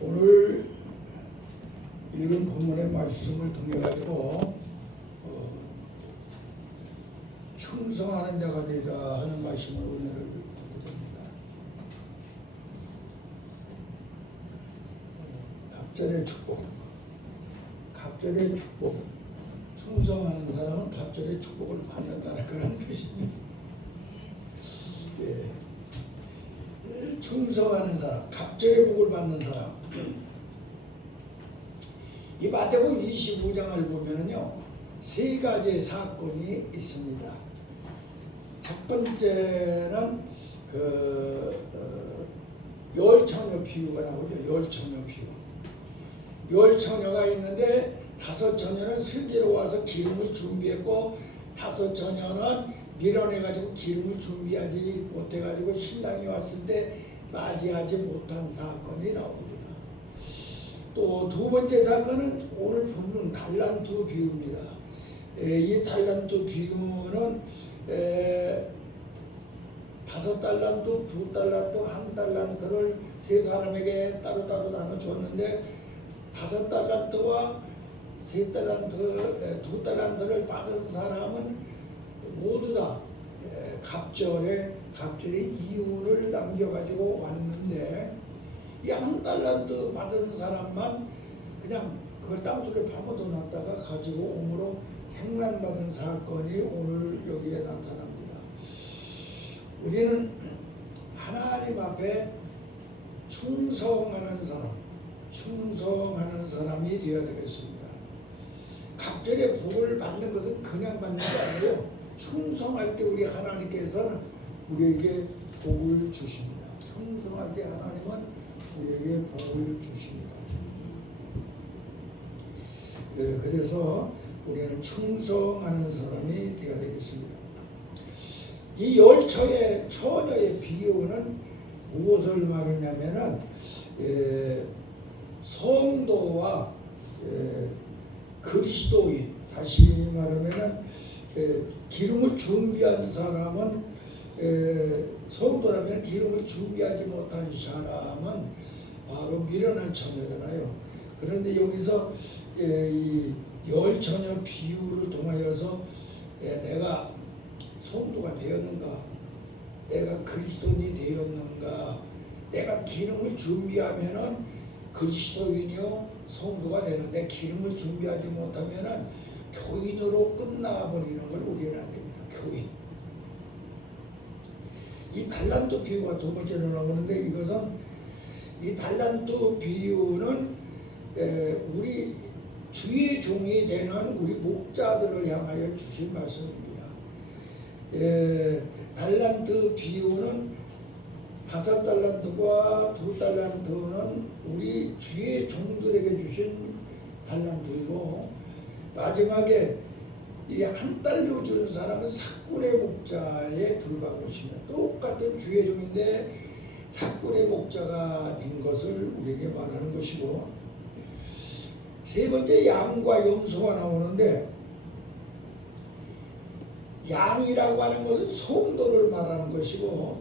오늘 읽은 본문의 말씀을 통해 가지고 충성하는 자가 되자 하는 말씀을 은혜를 받게 됩니다. 갑절의 축복, 갑절의 축복, 충성하는 사람은 갑절의 축복을 받는다는 그런 뜻입니다. 예. 충성하는 사람, 갑절의 복을 받는 사람. 이 마태복음 25장을 보면은요, 세 가지의 사건이 있습니다. 첫 번째는 열처녀 비유가 나오죠. 열처녀 비유. 열처녀가 있는데 5처녀는 슬기로 와서 기름을 준비했고 5처녀는 밀어내가지고 기름을 준비하지 못해가지고 신랑이 왔을 때 맞이하지 못한 사건이 나옵니다. 또 두 번째 사건은 오늘 본문 달란트 비유입니다. 이 달란트 비유는 5달란트, 2달란트, 1달란트를 세 사람에게 따로따로 나눠줬는데 5달란트와 3달란트, 2달란트를 받은 사람은 모두 다 갑절의 이윤을 남겨가지고 왔는데 이 1달란트 받은 사람만 그냥 그걸 땅속에 파묻어 놨다가 가지고 오므로 생난받은 사건이 오늘 여기에 나타납니다. 우리는 하나님 앞에 충성하는 사람이 되어야 되겠습니다. 갑절의 복을 받는 것은 그냥 받는 게 아니에요. 충성할 때 우리 하나님께서는 우리에게 복을 주십니다. 충성할 때 하나님은 우리에게 복을 주십니다. 그래서 우리는 충성하는 사람이 되어야 되겠습니다. 이 처녀의 비유는 무엇을 말하냐면은 성도와 그리스도인, 다시 말하면은 기름을 준비한 사람은 성도라면 기름을 준비하지 못한 사람은 바로 미련한 처녀잖아요. 그런데 여기서 이 열처녀 비유를 통하여서 내가 성도가 되었는가, 내가 그리스도인이 되었는가, 내가 기름을 준비하면은 그리스도인이요 성도가 되는데 기름을 준비하지 못하면은 교인으로 끝나버리는 걸 우리는 안 됩니다. 교인. 이 달란트 비유가 두 번째로 나오는데 이것은 이 달란트 비유는 우리 주의 종이 되는 우리 목자들을 향하여 주신 말씀입니다. 달란트 비유는 5달란트와 2달란트는 우리 주의 종들에게 주신 달란트이고 마지막에 이 1달러 주는 사람은 사꾼의 목자에 불과한 것이며 똑같은 주의 종인데 사꾼의 목자가 된 것을 우리에게 말하는 것이고 세 번째 양과 염소가 나오는데 양이라고 하는 것은 성도를 말하는 것이고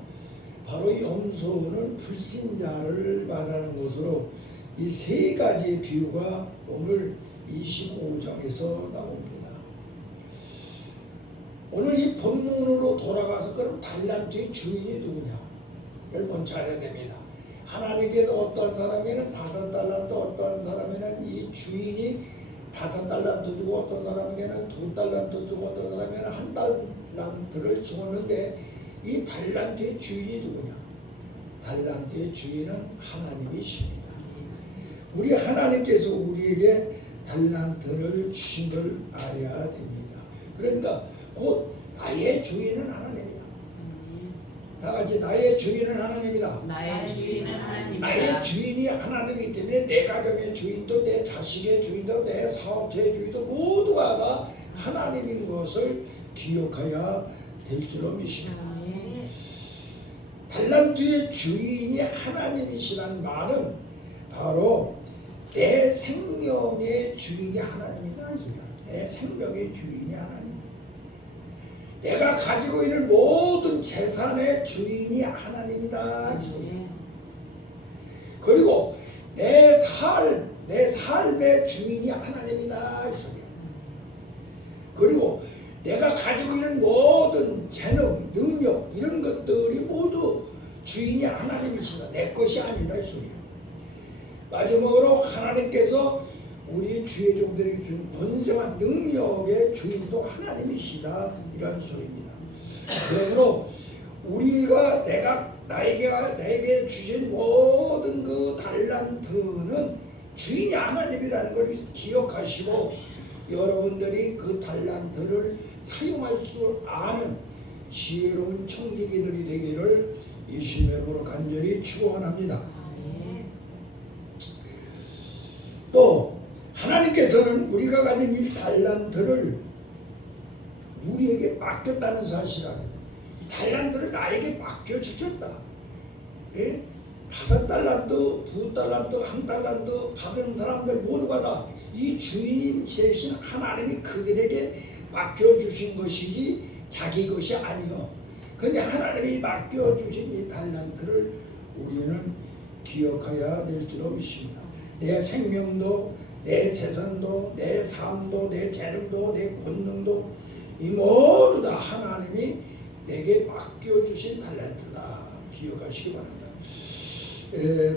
바로 염소는 불신자를 말하는 것으로 이 세 가지의 비유가 오늘 25장에서 나옵니다. 오늘 이 본문으로 돌아가서 그럼 달란트의 주인이 누구냐? 를 먼저 알아야 됩니다. 하나님께서 어떠한 사람에게는 5달란트, 어떠한 사람에게는 이 주인이 5달란트 주고 어떤 사람에게는 2달란트 주고 어떤 사람에게는 1달란트를 주었는데 이 달란트의 주인이 누구냐? 달란트의 주인은 하나님이십니다. 우리 하나님께서 우리에게 달란트를 주신 걸 알아야 됩니다. 그러니까 곧 나의 주인은 하나님이다. 다 같이 나의 주인은 하나님이다. 나의 주인은 하나님이다. 나의 주인이 하나님이기 때문에 내 가정의 주인도 내 자식의 주인도 내 사업체의 주인도 모두가 다 하나님인 것을 기억해야 될 줄로 믿습니다. 달란트의 주인이 하나님이시란 말은 바로 내 생명의 주인이 하나님이다. 내 생명의 주인이 하나님. 내가 가지고 있는 모든 재산의 주인이 하나님이다. 내 삶의 주인이 하나님이다 이 소리야. 그리고 내가 가지고 있는 모든 재능, 능력 이런 것들이 모두 주인이 하나님이시다. 내 것이 아니다 이 소리야. 마지막으로 하나님께서 우리 주의 종들에게 준 권세와 능력의 주인도 하나님이시다 이런 소리입니다. 그러므로 우리가 나에게 주신 모든 그 달란트는 주인이 하나님이라는 걸 기억하시고 여러분들이 그 달란트를 사용할 수 아는 지혜로운 청지기들이 되기를 예수님의 이름으로 간절히 축원합니다. 또 하나님께서는 우리가 가진 이 달란트를 우리에게 맡겼다는 사실 아닙니다. 이 달란트를 나에게 맡겨주셨다. 예? 5달란트, 2달란트, 1달란트 받은 사람들 모두가 다 이 주인인 대신 하나님이 그들에게 맡겨주신 것이지 자기 것이 아니요. 그런데 하나님이 맡겨주신 이 달란트를 우리는 기억해야 될 줄로 믿습니다. 내 생명도, 내 재산도, 내 삶도, 내 재능도, 내 권능도 이 모두 다 하나님이 내게 맡겨주신 달란트다. 기억하시기 바랍니다.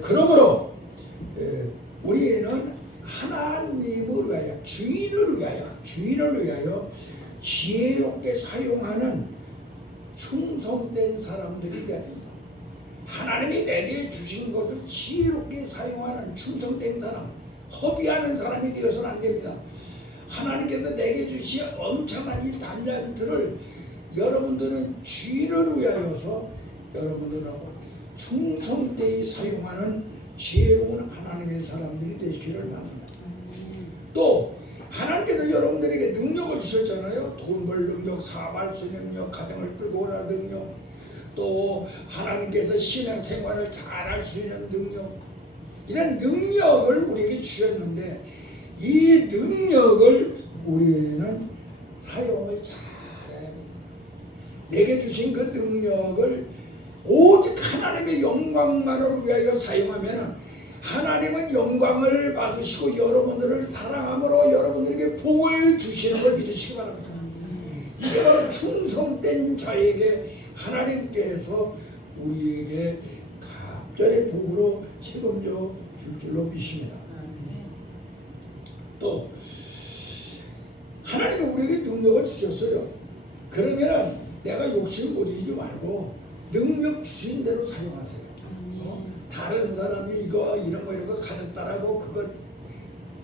그러므로 우리는 하나님을 위하여, 주인을 위하여 지혜롭게 사용하는 충성된 사람들이 되야 된다. 하나님이 내게 주신 것을 지혜롭게 사용하는 충성된 사람, 허비하는 사람이 되어서는 안 됩니다. 하나님께서 내게 주신 엄청난 이 달란트를 여러분들은 주인을 위하여서 여러분들하고 충성되이 사용하는 지혜로운 하나님의 사람들이 되시기를 바랍니다. 또 하나님께서 여러분들에게 능력을 주셨잖아요. 돈 벌 능력, 사업할 수 있는 능력, 가정을 끌고 갈 능력, 또 하나님께서 신앙생활을 잘할 수 있는 능력, 이런 능력을 우리에게 주셨는데 이 능력을 우리는 사용을 잘해야 됩니다. 내게 주신 그 능력을 오직 하나님의 영광만을 위하여 사용하면 하나님은 영광을 받으시고 여러분들을 사랑함으로 여러분들에게 복을 주시는 걸 믿으시기 바랍니다. 이게 바로 충성된 자에게 하나님께서 우리에게 갑절의 복으로 책임져 줄 줄로 믿습니다. 또 하나님은 우리에게 능력을 주셨어요. 그러면 내가 욕심 부리지 말고 능력 주신 대로 사용하세요. 다른 사람이 이런 거 가졌다라고 그거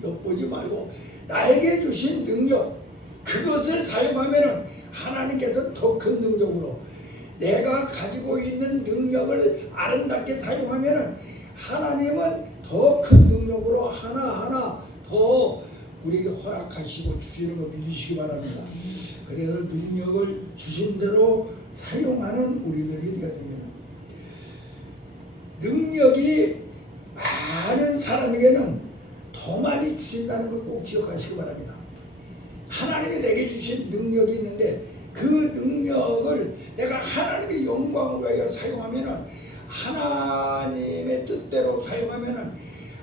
엿보지 말고 나에게 주신 능력 그것을 사용하면은 하나님께서 더 큰 능력으로 내가 가지고 있는 능력을 아름답게 사용하면은 하나님은 더 큰 능력으로 하나하나 더 우리에게 허락하시고 주시는 걸 믿으시기 바랍니다. 그래서 능력을 주신 대로 사용하는 우리들이 되어야 됩니다. 능력이 많은 사람에게는 더 많이 주신다는 걸 꼭 기억하시기 바랍니다. 하나님이 내게 주신 능력이 있는데 그 능력을 내가 하나님의 영광을 위하여 사용하면은 하나님의 뜻대로 사용하면은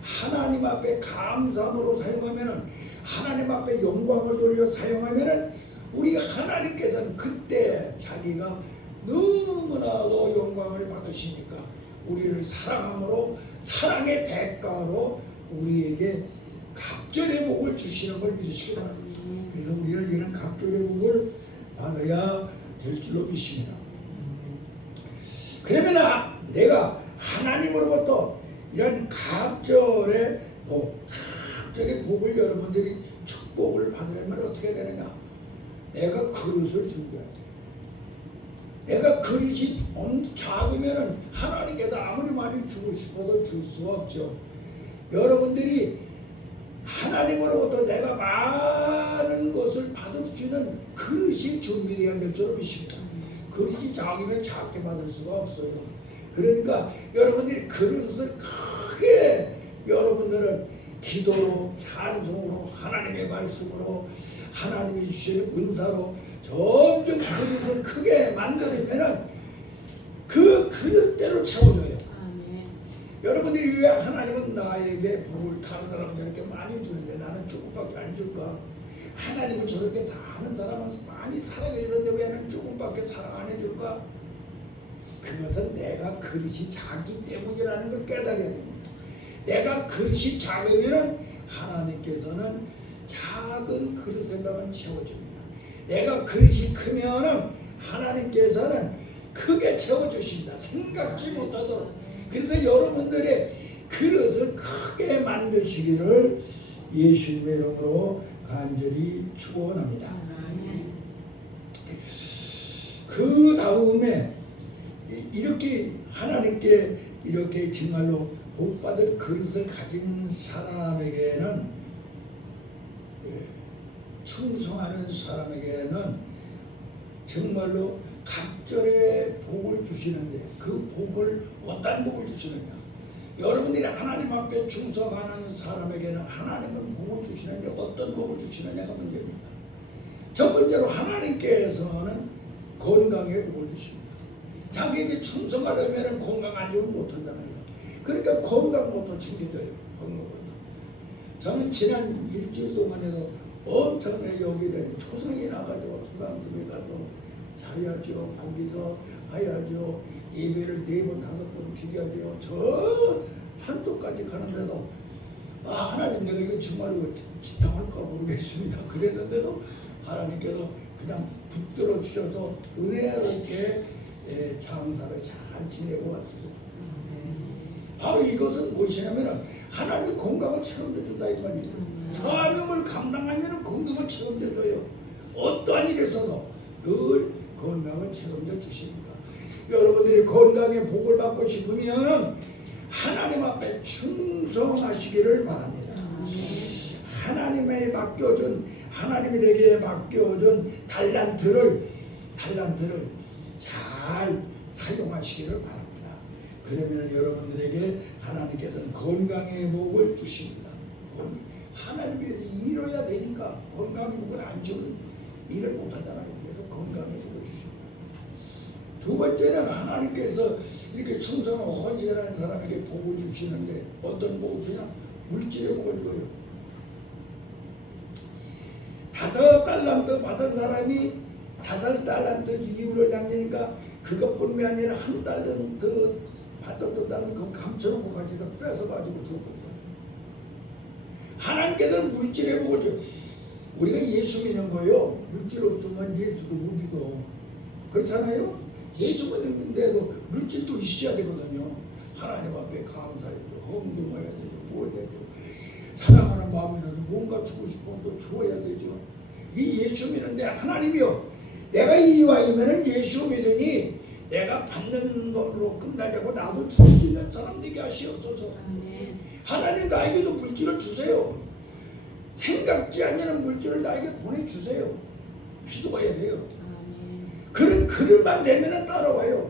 하나님 앞에 감사함으로 사용하면은 하나님 앞에 영광을 돌려 사용하면은 우리 하나님께서는 그때 자기가 너무나도 영광을 받으시니까 우리를 사랑함으로 사랑의 대가로 우리에게 갑절의 복을 주시는 걸 믿으시기 바랍니다. 그래서 우리는 이런 갑절의 복을 받아야 될 줄로 믿습니다. 그러면 내가 하나님으로부터 이런 갑절의 복을 여러분들이 축복을 받으려면 어떻게 되느냐? 내가 그릇을 준비하세요. 내가 그릇이 작으면 하나님께서 아무리 많이 주고 싶어도 줄 수가 없죠. 여러분들이 하나님으로부터 내가 많은 것을 받을 수 있는 그릇이 준비되어야 될 줄로 믿습니다. 그릇이 작으면 작게 받을 수가 없어요. 그러니까 여러분들이 그릇을 크게 여러분들은 기도로 찬송으로 하나님의 말씀으로 하나님이 주시는 은사로 점점 그릇을 크게 만들면은 그 그릇대로 채워져요. 여러분들이 왜 하나님은 나에게 복을 다른 사람은 이렇게 많이 주는데 나는 조금밖에 안 줄까? 하나님은 저렇게 다른 사람은 많이 사랑해 주는데 왜 나는 조금밖에 사랑 안 해줄까? 그것은 내가 그릇이 작기 때문이라는 걸 깨달아야 됩니다. 내가 그릇이 작으면 하나님께서는 작은 그릇에만 채워줍니다. 내가 그릇이 크면 하나님께서는 크게 채워주신다. 생각지 못하도록. 그래서 여러분들의 그릇을 크게 만드시기를 예수님의 이름으로 간절히 축원합니다. 그 다음에 이렇게 하나님께 이렇게 정말로 복받을 그릇을 가진 사람에게는, 충성하는 사람에게는 정말로 각절의 복을 주시는데, 그 복을 어떤 복을 주시느냐? 여러분들이 하나님 앞에 충성하는 사람에게는 하나님은 복을 주시는데 어떤 복을 주시느냐가 문제입니다. 첫 번째로 하나님께서는 건강의 복을 주십니다. 자기에게 충성하려면 건강 안 좋으면 못하잖아요. 그러니까 건강부터 챙겨줘요. 건강부터. 저는 지난 일주일 동안에도 엄청나게 여기를 초상에 나가지고 초상집에 가서 자야죠. 거기서 하야죠. 예배를 4번 5번 드려야죠. 저 산속까지 가는데도 하나님 내가 이거 정말로 지당할까 모르겠습니다. 그랬는데도 하나님께서 그냥 붙들어 주셔서 은혜롭게 장사를 잘 지내고 왔습니다. 바로 이것은 무엇이냐면 하나님이 건강을 책임져준다 이 말이에요. 사명을 감당하면 건강을 책임져줘요. 어떠한 일에서도 늘 건강을 책임져 주십니다. 여러분들이 건강의 복을 받고 싶으면 하나님 앞에 충성하시기를 바랍니다. 하나님의 맡겨준, 하나님이 내게 맡겨준 달란트를 잘 사용하시기를 바랍니다. 그러면 여러분들에게 하나님께서는 건강의 복을 주십니다. 하나님 위해서 일어야 되니까 건강의 복을 안 주면 일을 못하잖아요. 그래서 건강의 복을 주십니다. 두 번째는 하나님께서 이렇게 충성하고 헌신하는 사람에게 복을 주시는데 어떤 복을 주냐? 물질의 복을 줘요. 5달란트 받은 사람이 5달란트 이유를 당기니까 그것뿐만 아니라 1달란트 받았던 사람은 그거 감춰놓고 가지고 뺏어가지고 줬거든요. 하나님께서는 물질의 복을 줘요. 우리가 예수 믿는 거요. 물질 없으면 예수도 못 믿어. 그렇잖아요? 예수 믿는데도 물질도 있어야 되거든요. 하나님 앞에 감사해야죠. 헌금해야 되죠. 뭐 해야 되죠. 사랑하는 마음이라도 뭔가 주고 싶으면 또 줘야 되죠. 이 예수 믿는데 하나님이요. 내가 이와이면은 예수 믿으니 내가 받는 걸로 끝나자고 나도 줄 수 있는 사람 되게 하시옵소서. 하나님 나에게도 물질을 주세요. 생각지 않는 물질을 나에게 보내주세요. 기도해야 돼요. 그런 그릇만 내면은 따라와요.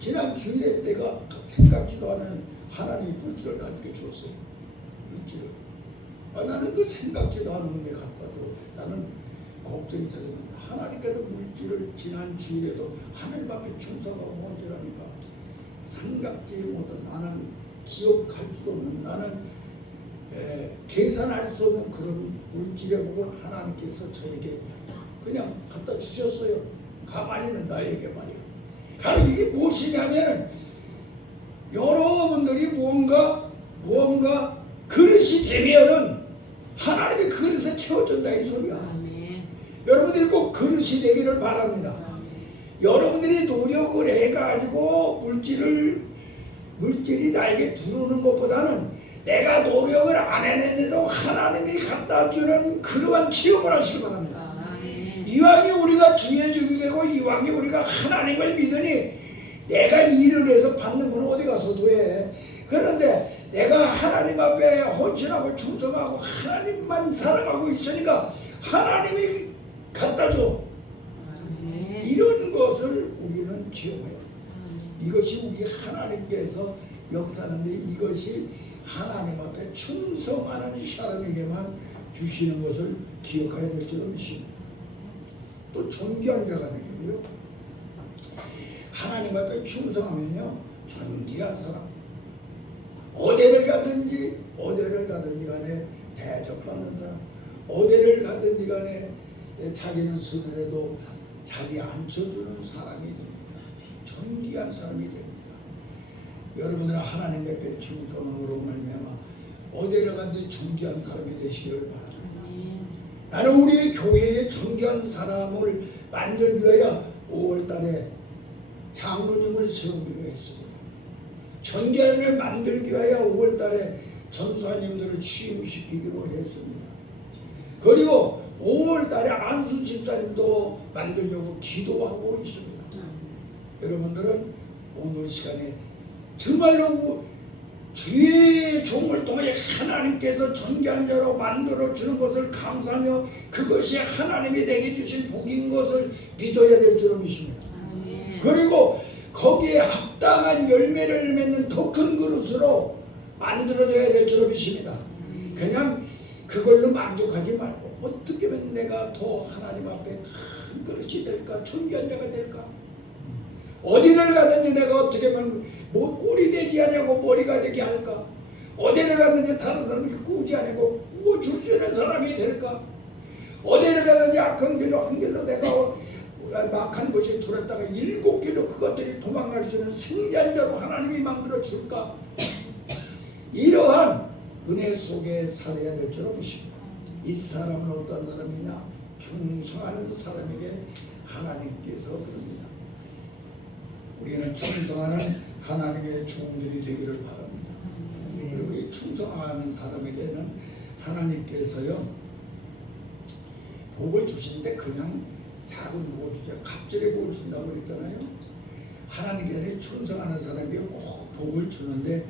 지난 주일에 내가 생각지도 않은 하나님이 물질을 나에게 줬어요. 물질을. 나는 그 생각지도 않은 은혜 갖다 줘. 나는 걱정이 되는데 하나님께서 물질을 지난 주일에도 하나님 앞에 충성하고 헌신하니까 생각지 못한, 나는 기억할 수도 없는, 나는 계산할 수 없는 그런 물질의 복을 하나님께서 저에게 그냥 갖다 주셨어요. 가만히는 나에게 말이에요. 바로 이게 무엇이냐면 여러분들이 무언가 그릇이 되면은 하나님이 그릇에 채워준다 이 소리야. 여러분들이 꼭 그릇이 되기를 바랍니다. 여러분들이 노력을 해가지고 물질이 나에게 들어오는 것보다는 내가 노력을 안 해냈는데도 하나님이 갖다 주는 그러한 체험을 하시기 바랍니다. 이왕이 우리가 주의 종이 되고 이왕이 우리가 하나님을 믿으니 내가 일을 해서 받는 건 어디 가서도 해. 그런데 내가 하나님 앞에 헌신하고 충성하고 하나님만 사랑하고 있으니까 하나님이 갖다 줘. 이런 것을 우리는 체험해요. 이것이 우리 하나님께서 역사하는데 이것이 하나님 앞에 충성하는 사람에게만 주시는 것을 기억해야 될 줄을 믿습니다. 또 존귀한 자가 되겠고요. 하나님 앞에 충성하면요 존귀한 사람, 어디를 가든지 간에 대접받는 사람, 어디를 가든지 간에 자기는 쓰더라도 자기 앉혀주는 사람이 됩니다. 존귀한 사람이 됩니다. 여러분들은 하나님 앞에 충성함으로 말미암아 어디를 가든지 존귀한 사람이 되시기를 바랍니다. 나는 우리 교회에 존귀한 사람을 만들기 위하여 5월달에 장로님을 세우기로 했습니다. 존귀한을 만들기 위하여 5월달에 전사님들을 취임시키기로 했습니다. 그리고 5월달에 안수 집사님도 만들려고 기도하고 있습니다. 여러분들은 오늘 시간에 정말로 주의 종을 통해 하나님께서 존귀한 자로 만들어주는 것을 감사하며 그것이 하나님이 내게 주신 복인 것을 믿어야 될 줄로 믿습니다. 그리고 거기에 합당한 열매를 맺는 더 큰 그릇으로 만들어져야 될 줄로 믿습니다. 그냥 그걸로 만족하지 말고 어떻게 하면 내가 더 하나님 앞에 큰 그릇이 될까, 존귀한 자가 될까, 어디를 가든지 내가 어떻게 하면 뭐 꼴이 되지 않고 머리가 되게 할까, 어디를 가든지 다른 사람이 꾸지 않고 꾸어줄 수 있는 사람이 될까, 어디를 가든지 악한 길로 한 길로 내가 막한 것이 돌았다가 7길로 그것들이 도망갈 수 있는 승리한 자로 하나님이 만들어 줄까, 이러한 은혜 속에 살아야 될 줄로 믿습니다. 이 사람은 어떤 사람이냐, 충성하는 사람에게 하나님께서 그럽니다. 우리는 충성하는 하나님의 종들이 되기를 바랍니다. 그리고 이 충성하는 사람에게는 하나님께서요 복을 주시는데 그냥 작은 복을 주죠. 갑절에 복을 준다고 그랬잖아요. 하나님께서 충성하는 사람에게 꼭 복을 주는데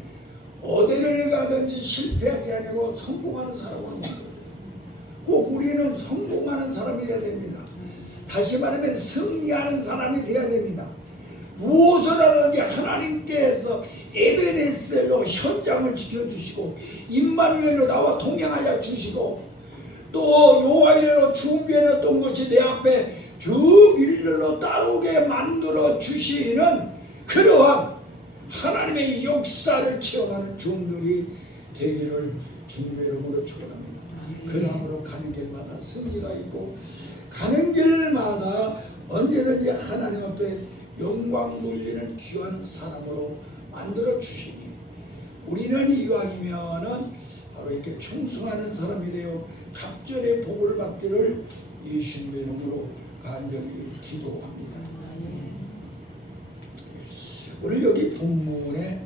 어디를 가든지 실패하지 않고 성공하는 사람으로 만들어요. 꼭 우리는 성공하는 사람이 되어야 됩니다. 다시 말하면 승리하는 사람이 되어야 됩니다. 무엇을 하든지 하나님께서 에베네셀로 현장을 지켜주시고 임마누엘로 나와 동행하여 주시고 또 여호와이로 준비해놨던 것이 내 앞에 쭉 일렬로 따르게 만들어 주시는 그러한 하나님의 역사를 체험하는 종들이 되기를 주님의 이름으로 축원합니다. 그러므로 가는 길마다 승리가 있고 가는 길마다 언제든지 하나님 앞에 영광 돌리는 귀한 사람으로 만들어 주시니 우리는 이왕이면은 바로 이렇게 충성하는 사람이 되어 갑절의 복을 받기를 예수님의 이름으로 간절히 기도합니다. 오늘 여기 본문에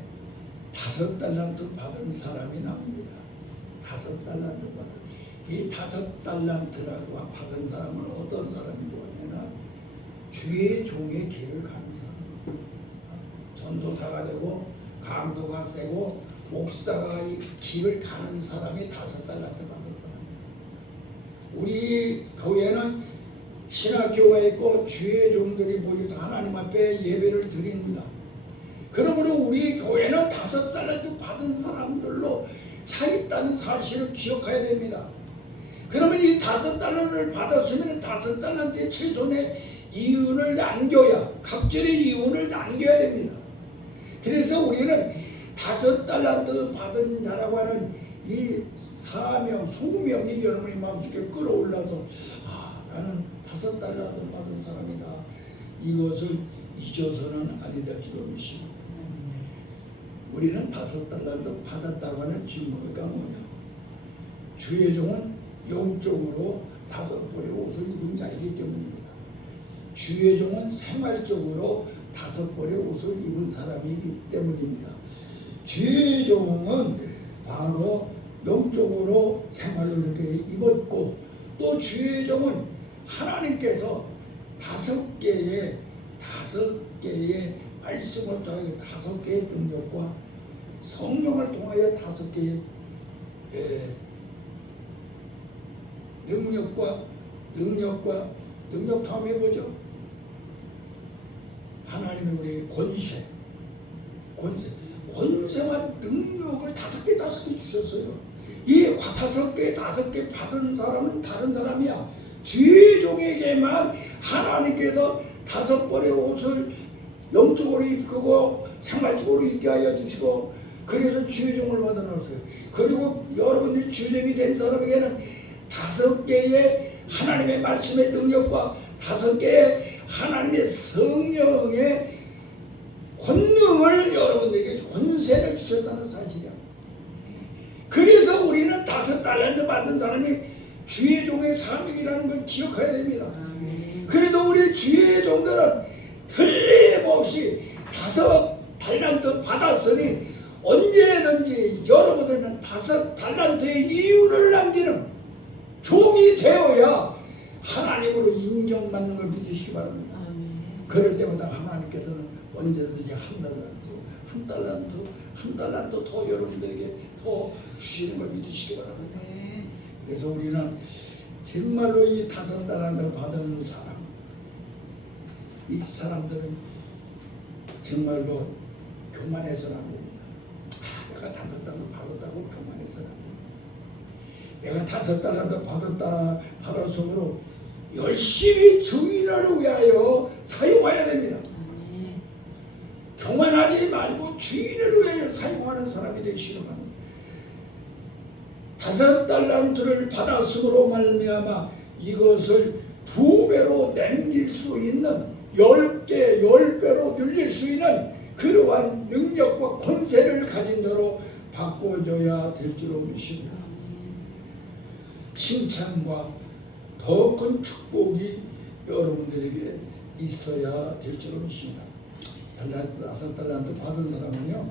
5달란트 받은 사람이 나옵니다. 5달란트 받은 이 5달란트라고 받은 사람은 어떤 사람이고 하면 주의 종의 길을 가는 사람, 전도사가 되고 강도가 되고 목사가 이 길을 가는 사람이 5달란트 받은 사람이에요. 우리 교회는 신학교가 있고 주의 종들이 모여서 하나님 앞에 예배를 드립니다. 그러므로 우리 교회는 5달란트 받은 사람들로 차 있다는 사실을 기억해야 됩니다. 그러면 이 5달란트를 받았으면 5달란트의 최소한의 이윤을 남겨야, 갑절의 이윤을 남겨야 됩니다. 그래서 우리는 5달란트 받은 자라고 하는 이 사명, 소명이 여러분의 마음속에 끌어올라서 나는 5달란트 받은 사람이다. 이것을 잊어서는 아니 될 줄로 믿습니다. 우리는 5달란트 받았다고 하는 증거가 뭐냐? 주의 종은 영적으로 5벌의 옷을 입은 자이기 때문입니다. 주의 종은 생활적으로 5벌의 옷을 입은 사람이기 때문입니다. 주의 종은 바로 영적으로 생활로 이렇게 입었고 또 주의 종은 하나님께서 5개의 말씀을 통하여 5개의 능력과 성령을 통하여 5개의 능력 다음에 뭐죠? 하나님의 우리 권세와 능력을 5개 주셨어요. 이 5개 받은 사람은 다른 사람이야. 주의 종에게만 하나님께서 5벌의 옷을 영적으로 이끌고 생활적으로 있게 하여 주시고, 그래서 주의종을 받아 놓으세요. 그리고 여러분들이 주의종이 된 사람에게는 5개의 하나님의 말씀의 능력과 5개의 하나님의 성령의 권능을 여러분들에게 권세를 주셨다는 사실이야. 그래서 우리는 5달란트 받은 사람이 주의 종의 사명이라는 걸 기억해야 됩니다. 그래도 우리 주의 종들은 틀림없이 5달란트 받았으니 언제든지 여러분들은 5달란트의 이유를 남기는 종이 되어야 하나님으로 인정받는 걸 믿으시기 바랍니다. 그럴 때마다 하나님께서는 언제든지 한 달란트 더 여러분들에게 더 주시는 걸 믿으시기 바랍니다. 그래서 우리는 정말로 이 5달란트 받은 사람, 이 사람들은 정말로 교만해서는 안 됩니다. 내가 5달란트 받았다고 교만해서는 안 됩니다. 내가 5달란트 받았으므로 열심히 주인을 위하여 사용해야 됩니다. 교만하지 말고 주인을 위하여 사용하는 사람이 되시기 바랍니다. 5달란트를 받았으므로 말미암아 이것을 2배로 남길 수 있는 10배로 늘릴 수 있는 그러한 능력과 권세를 가진 자로 바꿔줘야 될 줄로 믿습니다. 칭찬과 더 큰 축복이 여러분들에게 있어야 될 줄로 믿습니다. 5달란트 받은 사람은요,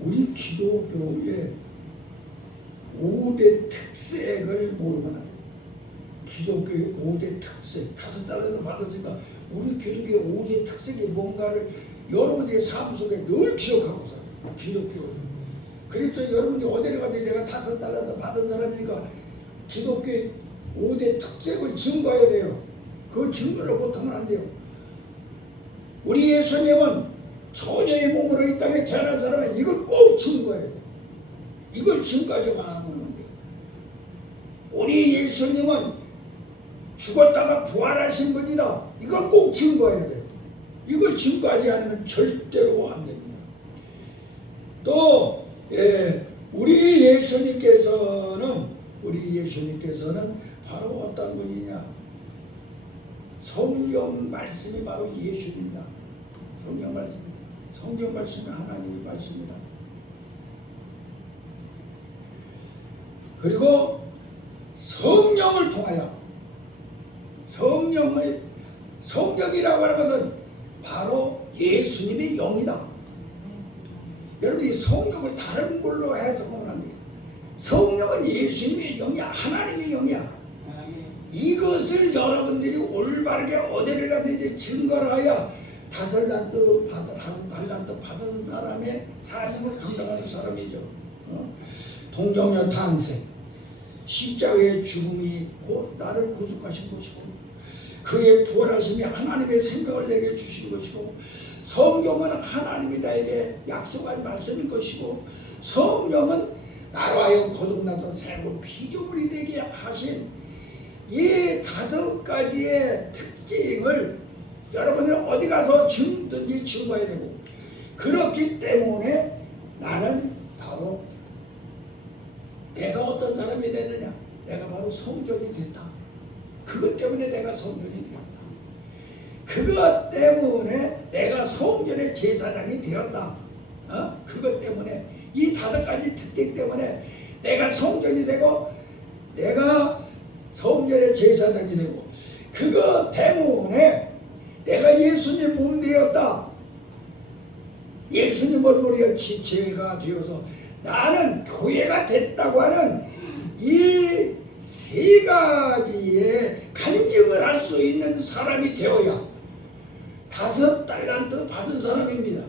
우리 기독교의 5대 특색을 모르면 안 돼요. 기독교의 5대 특색, 5달란트 받았으니까 우리 기독교의 5대 특색이 뭔가를 여러분들의 삶 속에 늘 기억하고 살아요. 기독교. 그래서 여러분들이 어디를 가든지 내가 5달란트 받은 사람이니까 기독교의 5대 특색을 증거해야 돼요. 그 증거를 못하면 안 돼요. 우리 예수님은 처녀의 몸으로 이 땅에 태어난 사람은 이걸 꼭 증거해야 돼요. 이걸 증거하지만 하면 안 돼요. 우리 예수님은 죽었다가 부활하신 분이다. 이걸 꼭 증거해야 돼요. 이걸 증거하지 않으면 절대로 안 됩니다. 또 우리 예수님께서는 바로 어떤 분이냐? 성경 말씀이 바로 예수입니다. 성경 말씀입니다. 성경 말씀이 하나님의 말씀입니다. 그리고 성령을 통하여 성령이라고 하는 것은 바로 예수님의 영이다. 여러분, 이 성령을 다른 걸로 해석하면 안 돼요. 성령은 예수님의 영이야. 하나님의 영이야. 이것을 여러분들이 올바르게 어디를 가든지 증거를 하여 5달란트 받은 사람의 삶을 감당하는 사람이죠. 동정녀 탄생, 십자가의 죽음이 곧 나를 구속하신 것이고, 그의 부활하심이 하나님의 생명을 내게 주신 것이고, 성경은 하나님이 나에게 약속한 말씀인 것이고, 성령은 나로 하여금 거듭나서 새로운 피조물이 되게 하신 이 5가지의 특징을 여러분은 어디 가서 증든지 증거해야 되고, 그렇기 때문에 나는 바로 내가 어떤 사람이 되느냐? 내가 바로 성전이 됐다. 그것 때문에 내가 성전이 되었다. 그것 때문에 내가 성전의 제사장이 되었다. 그것 때문에 이 5가지 특징 때문에 내가 성전이 되고 내가 성전의 제사장이 되고, 그것 때문에 내가 예수님 몸 되었다. 예수님 얼굴이 지체가 되어서 나는 교회가 됐다고 하는 이 3가지의 간증을 할 수 있는 사람이 되어야 5달란트 받은 사람입니다.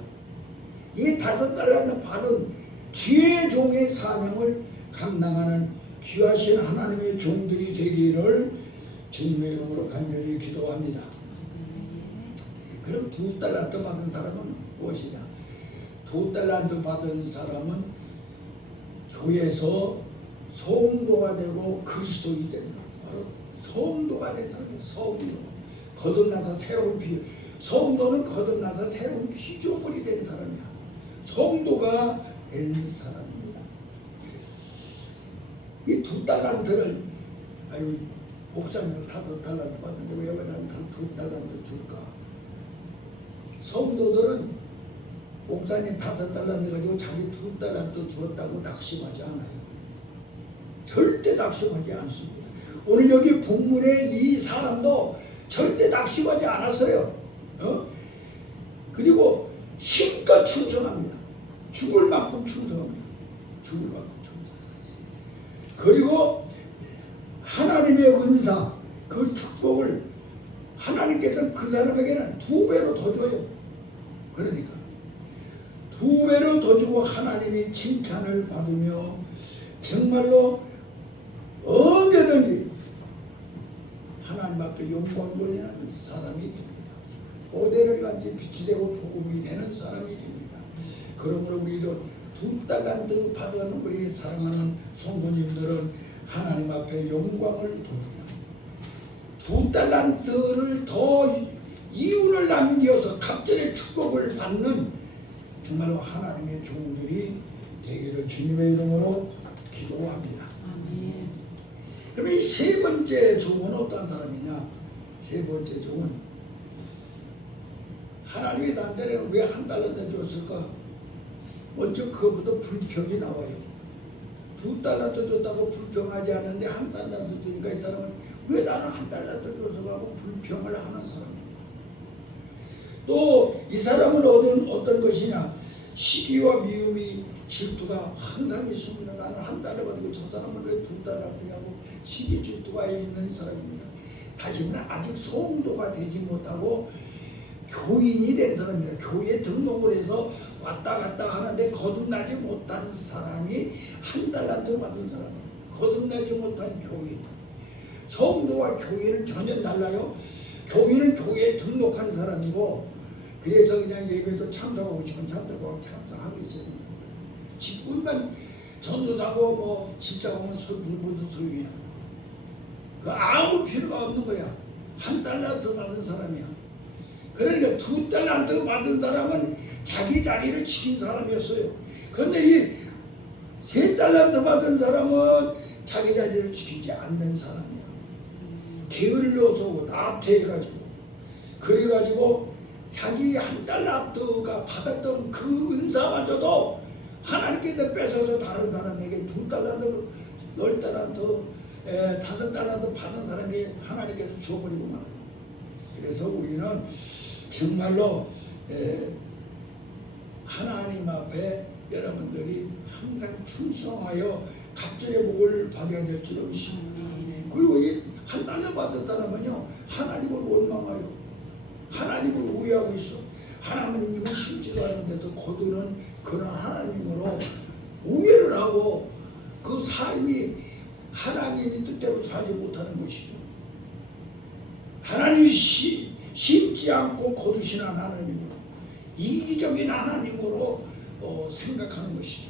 이 5달란트 받은 주의 종의 사명을 감당하는 귀하신 하나님의 종들이 되기를 주님의 이름으로 간절히 기도합니다. 그럼 2달란트 받은 사람은 무엇이냐? 2달란트 받은 사람은 교회에서 성도가 되고 그리스도인이 되는, 바로 성도가 된 사람이에요. 성도. 거듭나서 새로운 피. 성도는 거듭나서 새로운 피조물이 된 사람이야. 성도가 된 사람입니다. 이 2달란트를 아유 목사님은 5달란트 받는데 왜 나는 2달란트 줄까? 성도들은 목사님 5달란트 가지고 자기 2달란트 주었다고 낙심하지 않아요. 절대 낙심하지 않습니다. 오늘 여기 본문에 이 사람도 절대 낙심하지 않았어요. 그리고 힘껏 충성합니다. 죽을 만큼 충성합니다. 죽을 만큼 충성합니다. 그리고 하나님의 은사, 그 축복을 하나님께서 그 사람에게는 2배로 더 줘요. 그러니까 2배로 더 주고 하나님이 칭찬을 받으며 정말로 언제든지 하나님 앞에 영광 돌리는 사람이 됩니다. 오대를 간지 빛이 되고 소금이 되는 사람이 됩니다. 그러므로 우리도 2달란트 받은 우리 사랑하는 성도님들은 하나님 앞에 영광을 돌리는 2달란트를 더 이윤을 남겨서 갑절의 축복을 받는 정말로 하나님의 종들이 되기를 주님의 이름으로 기도합니다. 아멘. 그럼 이 3번째 종은 어떤 사람이냐? 3번째 종은 하나님이 나한테 왜 1달란트 줬을까? 먼저 그것부터 불평이 나와요. 2달란트 줬다고 불평하지 않는데 1달란트 주니까 이 사람은 왜 나는 1달란트 줘서 하고 불평을 하는 사람입니다. 또 이 사람은 어떤 것이냐? 시기와 미움이 질투가 항상 있습니다. 나는 1달러 받고 저 사람은 왜 2달러 하고 시기 질투가 있는 사람입니다. 다시는 아직 성도가 되지 못하고 교인이 된 사람입니다. 교회에 등록을 해서 왔다 갔다 하는데 거듭나지 못한 사람이 1달란트 받은 사람이에요. 거듭나지 못한 교인. 성도와 교인은 전혀 달라요. 교인은 교회에 등록한 사람이고 그래서 그냥 예배도 참석하고 싶으면 참석하고 참석하기 싫은 거예요. 직분만 전도하고 뭐 집사하면 무슨 소용이야. 그 아무 필요가 없는 거야. 1달란트 받은 사람이야. 그러니까 2달란트 받은 사람은 자기 자리를 지킨 사람이었어요. 그런데 이 3달란트 받은 사람은 자기 자리를 지키지 않는 사람이야. 게을러서 나태해가지고 그래가지고 자기 1달란트가 받았던 그 은사마저도 하나님께서 뺏어서 다른 사람에게 2달란트, 10달란트, 5달란트 받은 사람이 하나님께서 주어버리고 말아요. 그래서 우리는 정말로 하나님 앞에 여러분들이 항상 충성하여 갑절의 복을 받아야 될 줄 믿습니다. 그리고 이 1달러 받은 사람은요 하나님을 원망하여 하나님을 오해하고 있어. 하나님은 심지도 않은데도 거두는 그런 하나님으로 오해를 하고 그 삶이 하나님이 뜻대로 살지 못하는 것이죠. 하나님이 심지 않고 거두시는 하나님으로 이기적인 하나님으로 생각하는 것이죠.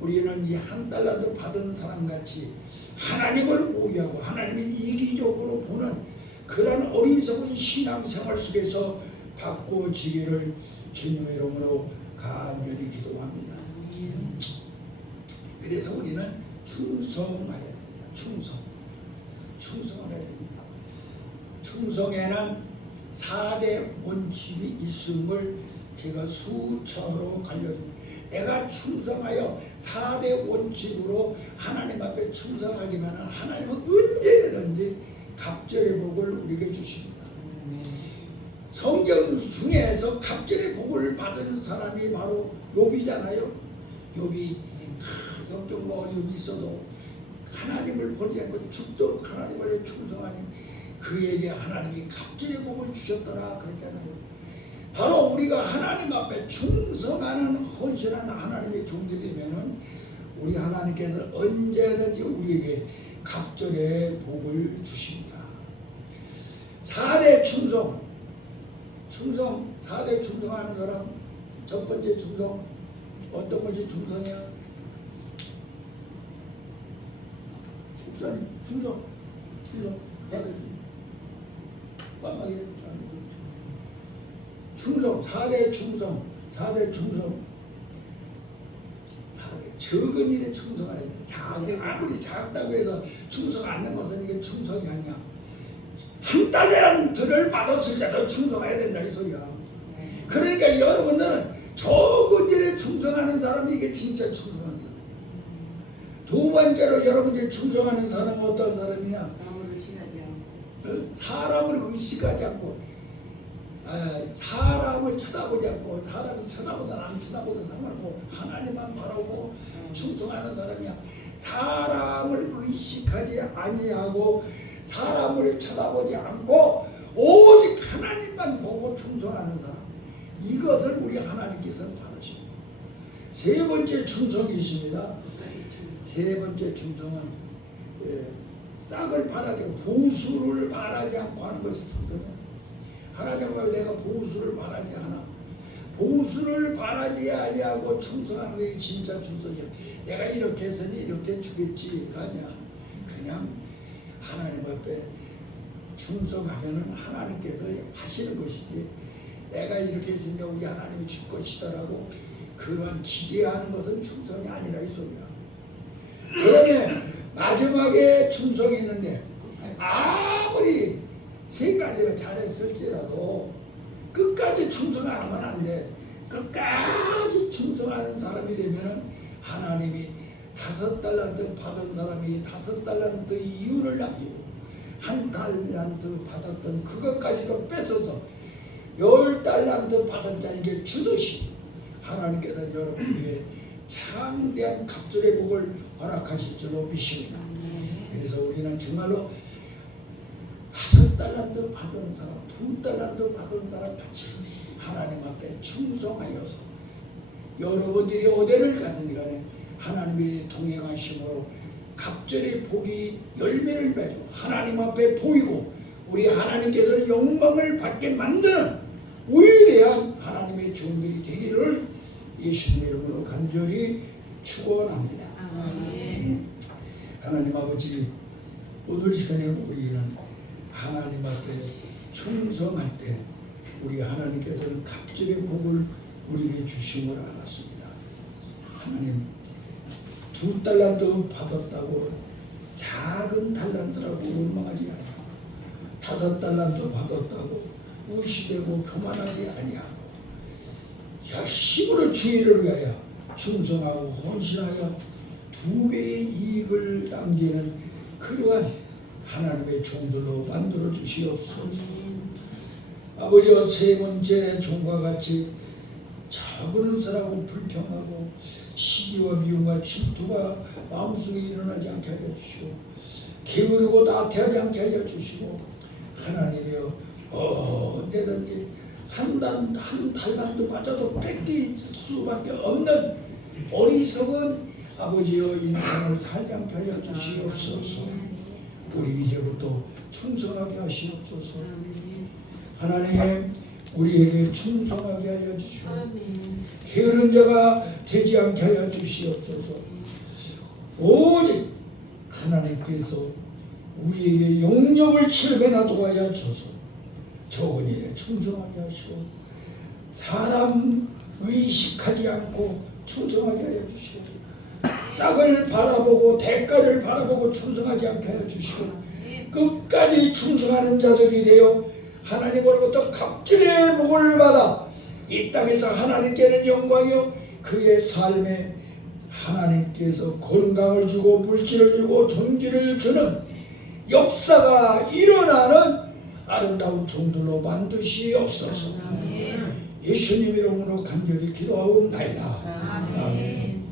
우리는 이 1달러도 받은 사람같이 하나님을 오해하고 하나님을 이기적으로 보는 그런 어리석은 신앙생활 속에서 바꿔지기를 주님의 이름으로 간절히 기도합니다. 그래서 우리는 충성해야 됩니다. 충성을 해야 됩니다. 충성에는 4대 원칙이 있음을 제가 수차로 알려줍니다. 내가 충성하여 4대 원칙으로 하나님 앞에 충성하기만 하나님은 언제든지 갑절의 복을 우리에게 주십니다. 성경 중에서 갑절의 복을 받은 사람이 바로 욥이잖아요. 욥이 역경과 어려움이 있어도 하나님을 버리지 않고 죽도록 하나님을 충성하니 그에게 하나님이 갑절의 복을 주셨더라 그랬잖아요. 바로 우리가 하나님 앞에 충성하는 헌신한 하나님의 종들이 되면은 우리 하나님께서 언제든지 우리에게 갑절의 복을 주십니다. 4대 충성 4대 충성하는 사람 첫 번째 충성 어떤 것이 충성이야? 목사님 충성 해야 되지. 깜빡이 충성, 4대 충성, 4대 충성. 4대 적은 일에 충성해야 돼. 아무리 작다고 해서 충성 안 하는 것은 이게 충성이 아니야. 한 달란트를 받았을 때도 충성해야 된다 이 소리야. 그러니까 여러분들은 적은 일에 충성하는 사람이 이게 진짜 충성하는 사람이야. 두 번째로 여러분들이 충성하는 사람은 어떤 사람이냐? 사람을 의식하지 않고, 사람을 쳐다보지 않고, 사람이 쳐다보든 안 쳐다보든 상관없고 하나님만 바라보고 충성하는 사람이야. 사람을 의식하지 아니하고 사람을 쳐다보지 않고 오직 하나님만 보고 충성하는 사람. 이것을 우리 하나님께서는 바라시고, 세 번째 충성이 있습니다. 세 번째 충성은 싹을 바라지 않고 보수를 바라지 않고 하는 것이 충성이야. 하나님은 내가 보수를 바라지 않아. 보수를 바라지 아니하고 충성하는 것이 진짜 충성이야. 내가 이렇게 했으니 이렇게 주겠지가 아니야. 그냥 하나님 앞에 충성하면은 하나님께서 하시는 것이지, 내가 이렇게 했으니까 우리 하나님이 줄 것이다라고 그런 기대하는 것은 충성이 아니라 이 소리야. 그러면 마지막에 충성이 있는데 아무리 세 가지를 잘했을지라도 끝까지 충성 안 하면 안 돼. 끝까지 충성하는 사람이 되면은 하나님이 5달란트 받은 사람이 5달란트 이유를 남기고 1달란트 받았던 그것까지도 뺏어서 10달란트 받은 자에게 주듯이 하나님께서 여러분에게 창대한 갑절의 복을 허락하실 줄로 믿습니다. 그래서 우리는 정말로 5달란트 받은 사람, 2달란트 받은 사람 같이 하나님 앞에 충성하여서 여러분들이 어디를 가든 간에 하나님의 동행하심으로 갑절의 복이 열매를 맺어 하나님 앞에 보이고 우리 하나님께서는 영광을 받게 만드는 위대한 하나님의 종들이 되기를 예수님의 이름으로 간절히 축원합니다. 하나님 아버지, 오늘 시간에 우리는 하나님 앞에 충성할 때 우리 하나님께서는 갑절의 복을 우리에게 주심을 알았습니다. 하나님, 2달란트 받았다고 작은 달란트라고 원망하지 않고 5달란트 받았다고 무시되고 교만하지 아니하고 열심으로 주의를 위하여 충성하고 헌신하여 2배의 이익을 남기는 그러한 하나님의 종들로 만들어 주시옵소서. 아버지와 세 번째 종과 같이 적은 사람은 불평하고 시기와 미움과 질투가 마음속에 일어나지 않게 하여 주시고 게으르고 나태하지 않게 하여 주시고 하나님이여 언제든지 한 달란트 맞아도 뺏길 수밖에 없는 어리석은 아버지여 인생을 살지 않게 하여 주시옵소서. 우리 이제부터 충성하게 하시옵소서. 하나님, 우리에게 충성하게 하여 주시오. 게으른 자가 되지 않게 하여 주시옵소서. 오직 하나님께서 우리에게 용력을 7배나 도와야 주소서. 적은 일에 충성하게 하시고 사람 의식하지 않고 충성하게 하여 주시고 짝을 바라보고 대가를 바라보고 충성하지 않게 하여 주시고 끝까지 충성하는 자들이 되어 하나님으로부터 갑절의 복을 받아 이 땅에서 하나님께는 영광이요 그의 삶에 하나님께서 건강을 주고 물질을 주고 존귀를 주는 역사가 일어나는 아름다운 종들로 만드시옵소서. 예수님 이름으로 간절히 기도하옵나이다. 아멘.